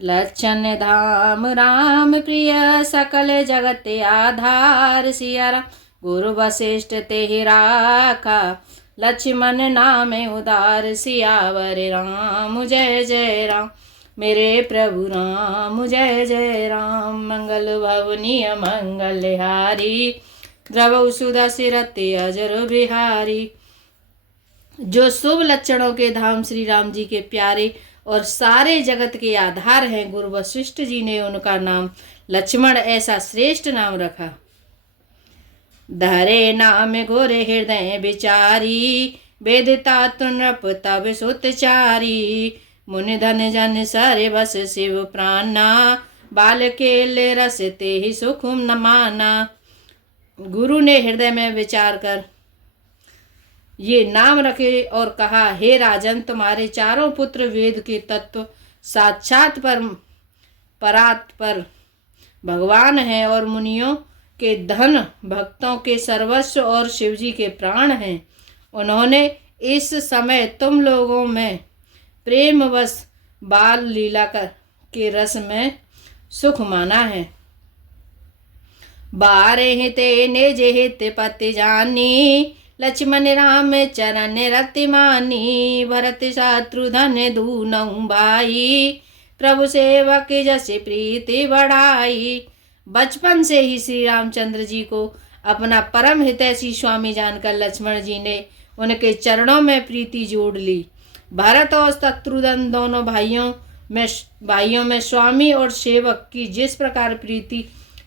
लक्षण धाम राम प्रिय सकल जगत आधार सिया राम। गुरु वशिष्ठ तेहि राखा लक्ष्मण नाम उदार। सियावर राम जय जय राम मेरे प्रभु राम जय जय राम। मंगल भवनीय मंगलहारी द्रवौ सुदशरथि अजर बिहारी। जो शुभ लक्षणों के धाम श्री राम जी के प्यारे और सारे जगत के आधार हैं, गुरु वशिष्ठ जी ने उनका नाम लक्ष्मण ऐसा श्रेष्ठ नाम रखा। धरे नाम गोरे हृदय विचारी वेदता नृप तब सुतचारी। मुनि धन जन सरे बस शिव प्राणा बाल केले रस ते ही सुख न माना। गुरु ने हृदय में विचार कर ये नाम रखे और कहा, हे राजन, तुम्हारे चारों पुत्र वेद के तत्व साक्षात परात्पर भगवान हैं और मुनियों के धन भक्तों के सर्वस्व और शिवजी के प्राण हैं। उन्होंने इस समय तुम लोगों में प्रेमवश बाल लीला के रस में सुख माना है। बारे ते निज हित पति जानी लक्ष्मण राम चरण रति मानी। भरत शत्रुघ्न दूनौ भाई प्रभु सेवक जस प्रीति बढ़ाई। बचपन से ही श्री रामचंद्र जी को अपना परम हितैषी स्वामी जानकर लक्ष्मण जी ने उनके चरणों में प्रीति जोड़ ली। भरत और शत्रुघ्न दोनों भाइयों में स्वामी और सेवक की जिस प्रकार प्रीति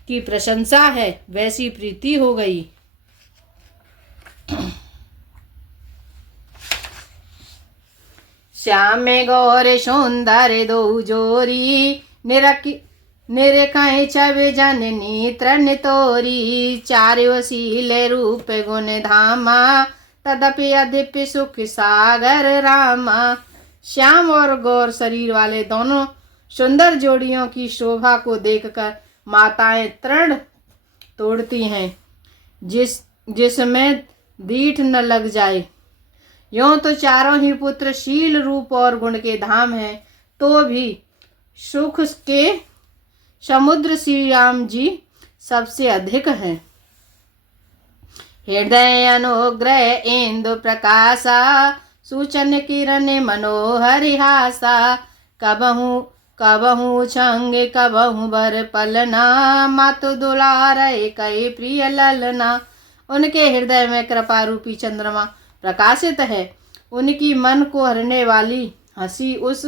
की प्रशंसा है वैसी प्रीति हो गई। श्याम गौर सुंदर दो जोरी निरखै छवि जननी तृण तोरी। चार्योशील रूप गुण धामा तदपि अदिप्य सुख सागर रामा। श्याम और गौर शरीर वाले दोनों सुंदर जोड़ियों की शोभा को देखकर माताएं तृण तोड़ती हैं, जिसमें दीठ न लग जाए। यों तो चारों ही पुत्र शील रूप और गुण के धाम हैं, तो भी सुख के समुद्र श्री राम जी सबसे अधिक हैं। हृदय अनुग्रह इंदु प्रकाशा सूचन किरण मनोहरिहासा। कबहू छंग कबहू बर पलना मातु दुलार कई प्रिय ललना। उनके हृदय में कृपा रूपी चंद्रमा प्रकाशित है। उनकी मन को हरने वाली हंसी उस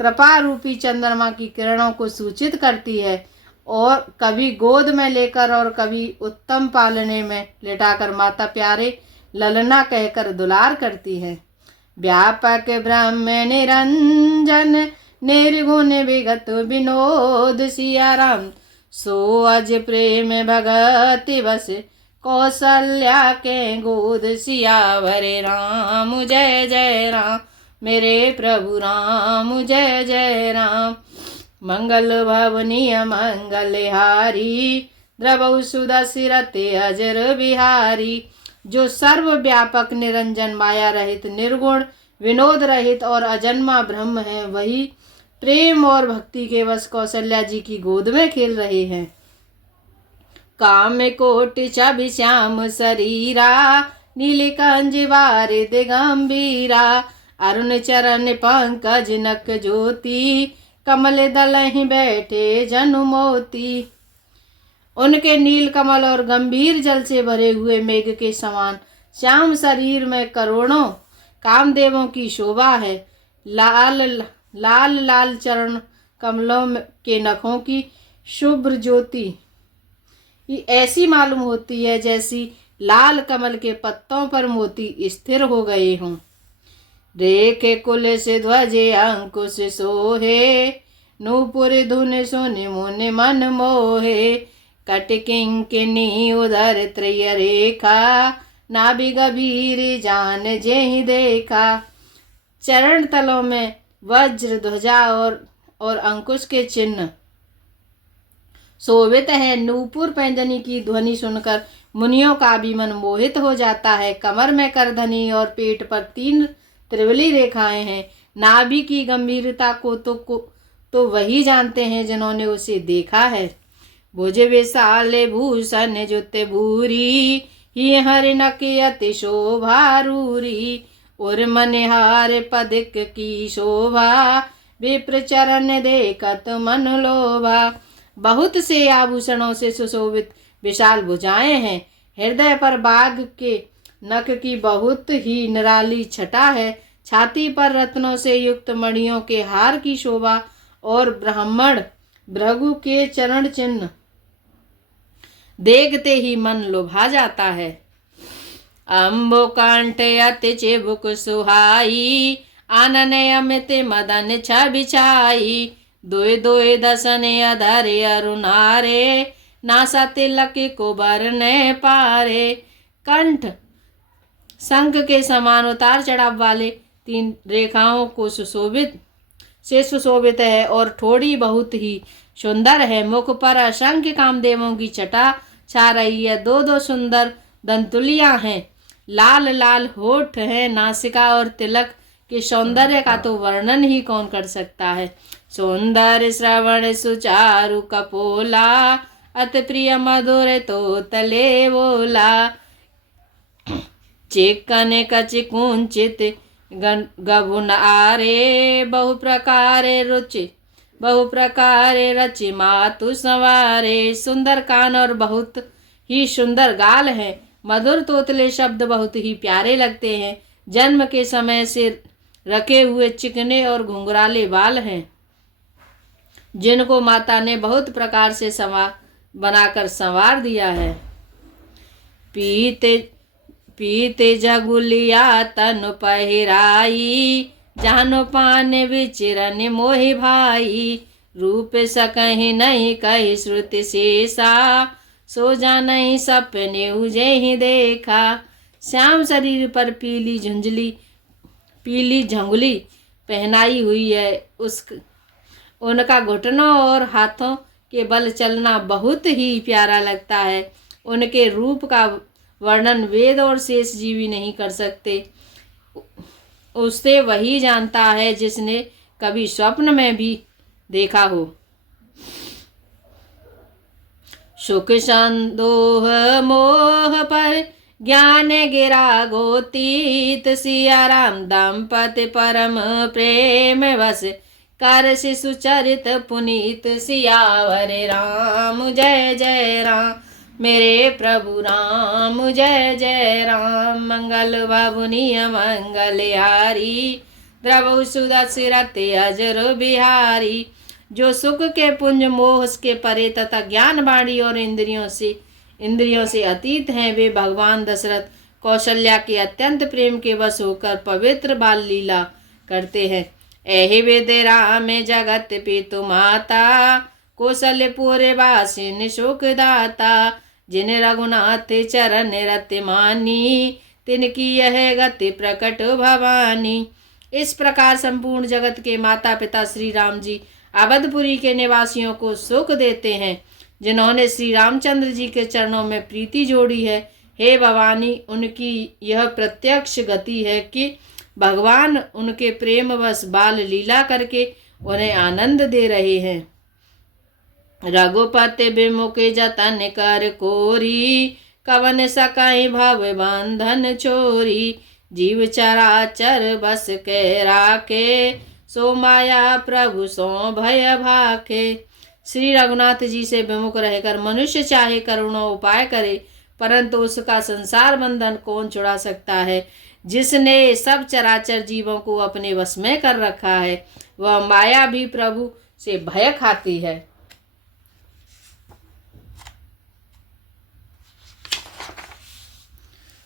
कृपा रूपी चंद्रमा की किरणों को सूचित करती है और कभी गोद में लेकर और कभी उत्तम पालने में लिटाकर माता प्यारे ललना कहकर दुलार करती है। व्यापक ब्रह्म निरंजन निर्गुण विगत विनोद सिया राम। सो अज प्रेम भगति बस कौशल्या के गोद। सियावर राम जय जय राम मेरे प्रभु राम जय जय राम। मंगल भवनीय मंगलहारी द्रवौ सुदशरथि अजर बिहारी। जो सर्वव्यापक निरंजन माया रहित निर्गुण विनोद रहित और अजन्मा ब्रह्म है, वही प्रेम और भक्ति के वश कौशल्या जी की गोद में खेल रहे हैं। काम कोटि छवि श्याम शरीरा नीलकंज वारिद गंभीरा। अरुण चरण पंकज नक ज्योति कमल दलहि बैठे जनु मोती। उनके नील कमल और गंभीर जल से भरे हुए मेघ के समान श्याम शरीर में करोड़ों कामदेवों की शोभा है। लाल चरण कमलों के नखों की शुभ्र ज्योति ऐसी मालूम होती है जैसी लाल कमल के पत्तों पर मोती स्थिर हो गए हों। रेखे कुल से ध्वजे अंकुश सोहे नूपुर धुन सुन मुन मन मोहे। कटकिंकिनी उधर त्रय रेखा नाभि गभीर जान जेहि देखा। चरण तलों में वज्र ध्वजा और अंकुश के चिन्ह शोभित है। नूपुर पैंजनी की ध्वनि सुनकर मुनियों का भी मन मोहित हो जाता है। कमर में करधनी और पेट पर 3 त्रिवली रेखाएं हैं। नाभि की गंभीरता को तो वही जानते हैं जिन्होंने उसे देखा है। भुज विशाले भूषण जुत भूरी, ही हरिणक अति शोभा रूरी। और मनिहार पदिक की शोभा, विप्र चरण देखत मन लोभा। बहुत से आभूषणों से सुशोभित विशाल भुजाएं हैं। हृदय पर बाघ के नख की बहुत ही निराली छटा है। छाती पर रत्नों से युक्त मणियों के हार की शोभा और ब्राह्मण भृगु के चरण चिन्ह देखते ही मन लुभा जाता है। अम्बो कंठ अति चिबुक सुहाई, आनन अमित मदन छबिछाई। दोय दोय दसन अधर अरुणारे, नासा तिलक को बरने पारे। कंठ शंख के समान उतार चढ़ाव वाले 3 रेखाओं को सुशोभित है और ठोड़ी बहुत ही सुंदर है। मुख पर असंख्य कामदेवों की छटा छा रही है। 2 सुंदर दंतुलियां हैं। लाल लाल होठ हैं। नासिका और तिलक के सौंदर्य का तो वर्णन ही कौन कर सकता है। सुंदर श्रवण सुचारु कपोला, अति प्रिय मधुर तो तले बोला। चिकन कच कुंचित गबुन आरे, बहु प्रकार रचि मातु संवारे। सुंदर कान और बहुत ही सुंदर गाल है। मधुर तोतले शब्द बहुत ही प्यारे लगते हैं। जन्म के समय से रखे हुए चिकने और घुंघराले बाल हैं, जिनको माता ने बहुत प्रकार से बनाकर संवार दिया है। पीते जगुलिया तनु पहिराई, जानो पान विचिरन मोहि भाई। रूप सकहि नहीं कही श्रुति शेषा, सो जानहि सपने उजे ही देखा। श्याम शरीर पर पीली झंगुली पहनाई हुई है। उनका घुटनों और हाथों के बल चलना बहुत ही प्यारा लगता है। उनके रूप का वर्णन वेद और शेष जीवी नहीं कर सकते। उससे वही जानता है जिसने कभी स्वप्न में भी देखा हो। सुख संदोह मोह पर ज्ञान गिरा गोतीत, सिया राम दंपति परम प्रेम वस, कर शिशु चरित पुनीत। सियावर राम जय जय राम, मेरे प्रभु राम जय जय राम। मंगल बाबुनिय मंगल हारी, द्रवु सुदशिरत अजर बिहारी। जो सुख के पुंज मोह के परे तथा ज्ञान वाणी और इंद्रियों से अतीत हैं, वे भगवान दशरथ कौशल्या के अत्यंत प्रेम के वश होकर पवित्र बाल लीला करते हैं। एहि विधि राम जगत पितु माता, कौशल्यपुर वासिन सुखदाता। जिन रघुनाथ चरण रति मानी, तिनकी यह गति प्रकट भवानी। इस प्रकार संपूर्ण जगत के माता पिता श्री राम जी अवधपुरी के निवासियों को सुख देते हैं, जिन्होंने श्री रामचंद्र जी के चरणों में प्रीति जोड़ी है। हे भवानी, उनकी यह प्रत्यक्ष गति है कि भगवान उनके प्रेमवश बाल लीला करके उन्हें आनंद दे रहे हैं। रघुपति विमुख जतन कर कोरी, कवन सकाई भव बंधन चोरी। जीव चराचर बस के राखे, सो माया प्रभु सो भय भाखे। श्री रघुनाथ जी से विमुख रहकर मनुष्य चाहे करोड़ों उपाय करे, परंतु उसका संसार बंधन कौन छुड़ा सकता है। जिसने सब चराचर जीवों को अपने वश में कर रखा है, वह माया भी प्रभु से भय खाती है।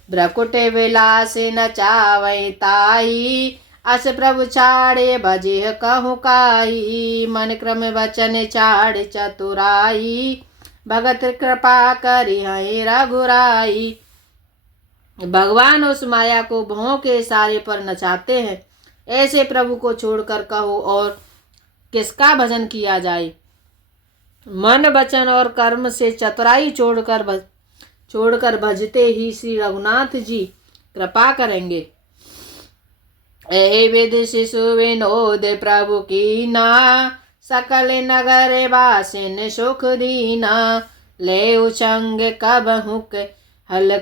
ब्रकुटे विलास नचावै ताई, अस प्रभु छाड़े भजे कहु काई। मन क्रम वचन छाड़ चतुराई, भगत कृपा करि हई रघुराई। भगवान उस माया को भों के सारे पर नचाते हैं। ऐसे प्रभु को छोड़कर कहो और किसका भजन किया जाए। मन वचन और कर्म से चतुराई छोड़कर भजते ही श्री रघुनाथ जी कृपा करेंगे। एहि विधि शिशु विनोद प्रभु कीना, सकल नगर बासिन सुख दीना। ले उचंग कबहुक हल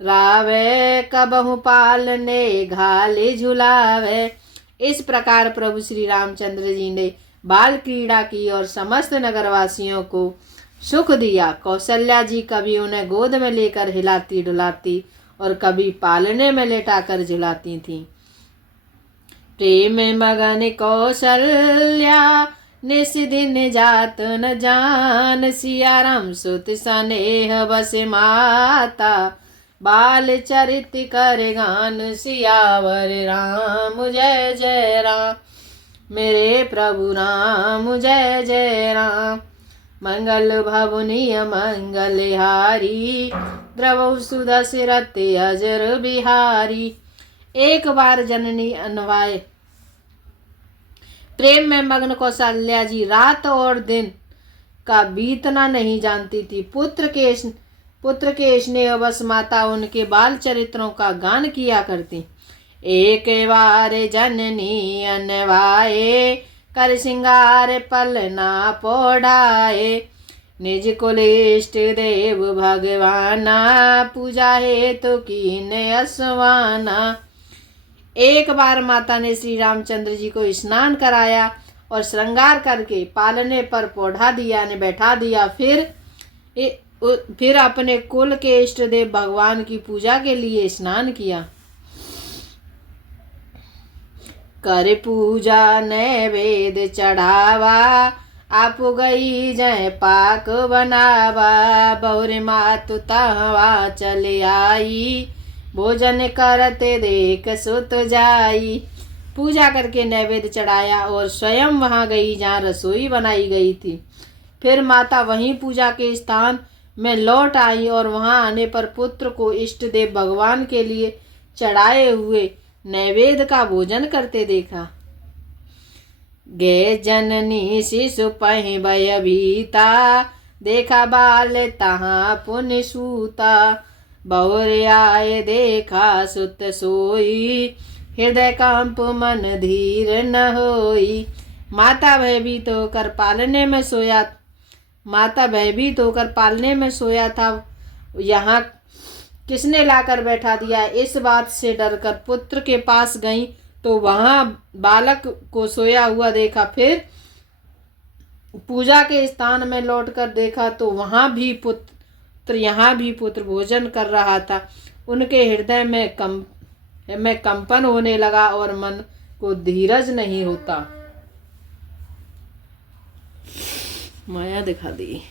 रावे, कबहु पालने घाले झुलावे। इस प्रकार प्रभु श्री रामचंद्र जी ने बाल क्रीड़ा की और समस्त नगरवासियों को सुख दिया। कौशल्या जी कभी उन्हें गोद में लेकर हिलाती डुलाती और कभी पालने में लेटाकर झुलाती थीं। प्रेम मगन कौशल्या निस दिन जात न जान। सिया राम सुत स्नेह बस माता, बाल चरित कर गान। सियावर राम जय जय राम, मेरे प्रभु राम जय जय राम। मंगल भवनीय मंगल हारी, द्रवौ सुदशरथ अजर बिहारी। एक बार जननी अनवाय प्रेम में मग्न कौशल्या जी रात और दिन का बीतना नहीं जानती थी। पुत्र के स्नेहवश माता उनके बाल चरित्रों का गान किया करती। एक बार जननी अनवाए, कर सिंगार पलना पोढ़ाए। निज कुल इष्ट देव भगवाना, पूजा हेतु कीने असवाना। एक बार माता ने श्री रामचंद्र जी को स्नान कराया और श्रृंगार करके पालने पर पौढ़ा दिया ने बैठा दिया। फिर अपने कुल के इष्ट देव भगवान की पूजा के लिए स्नान किया। कर पूजा नैवेद्य चढ़ावा, आप गई जय पाक बनावा। बहुरे मातु तहवा चले आई, भोजन करते देख सुत जाई। पूजा करके नैवेद्य चढ़ाया और स्वयं वहां गई जहाँ रसोई बनाई गई थी। फिर माता वहीं पूजा के स्थान में लौट आई और वहां आने पर पुत्र को इष्ट देव भगवान के लिए चढ़ाए हुए नैवेद्य का भोजन करते देखा। गे जननी शिशु पहि भयभीता, देखा बाल तहाँ पुण्य सूता। बहुरे आए देखा सुत सोई, हृदय कंप मन धीर न होई। माता भयभीत होकर पालने में सोया था। यहाँ किसने लाकर बैठा दिया? इस बात से डरकर पुत्र के पास गई तो वहां बालक को सोया हुआ देखा। फिर पूजा के स्थान में लौटकर देखा तो यहाँ भी पुत्र भोजन कर रहा था। उनके हृदय में कंपन होने लगा और मन को धीरज नहीं होता। माया दिखा दी।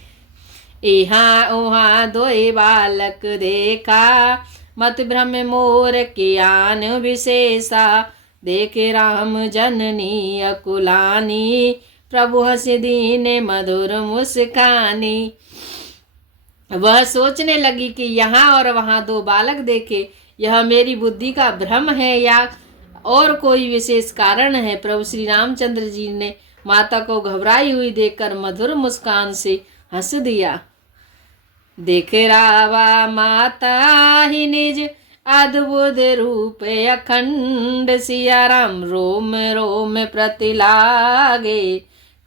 यहाँ ओहाँ दोई बालक देखा, मत भ्रम मोर कियान विशेषा। देखे राम जननी अकुलानी, प्रभु हंस दीने मधुर मुस्कानी। वह सोचने लगी कि यहाँ और वहाँ दो बालक देखे, यह मेरी बुद्धि का भ्रम है या और कोई विशेष कारण है। प्रभु श्री रामचंद्र जी ने माता को घबराई हुई देखकर मधुर मुस्कान से हंस दिया। देख रावा माता ही निज अद्भुत रूप अखंड। सिया राम रोम रोम प्रतिलागे,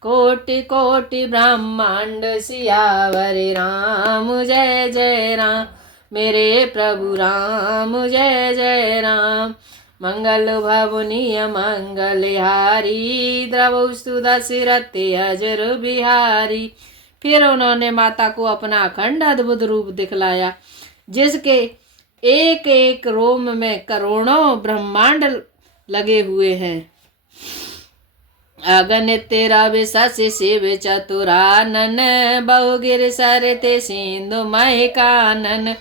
कोटि कोटि ब्रह्मांड। सियावर राम जय जय राम, मेरे प्रभु राम जय जय राम। मंगल भवनीय मंगल हारी, द्रवौ सुदशरथ अजर बिहारी। फिर उन्होंने माता को अपना अखंड अद्भुत रूप दिखलाया, जिसके एक एक रोम में करोड़ों ब्रह्मांड लगे हुए हैं। अगणित रवि शशि शिव चतुरानन, बहुगिर सरते सिंधु मय कानन।